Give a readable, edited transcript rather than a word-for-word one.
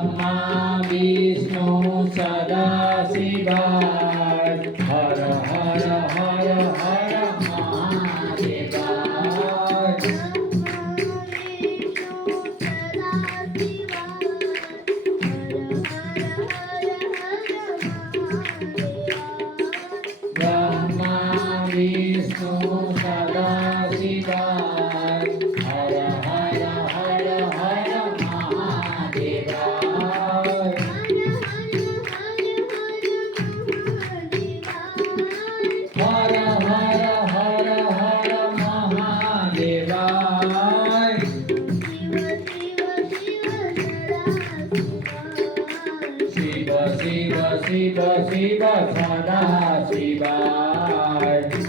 ब्रह्मा विष्णु सदाशिवाय हर हर हर हर महादेवाय ब्रह्मा विष्णु सदाशिवाय हर हर हर हर महादेवाय हर हर हर हर महादेवाय शिव शिव शिव शिव सदा शिवाय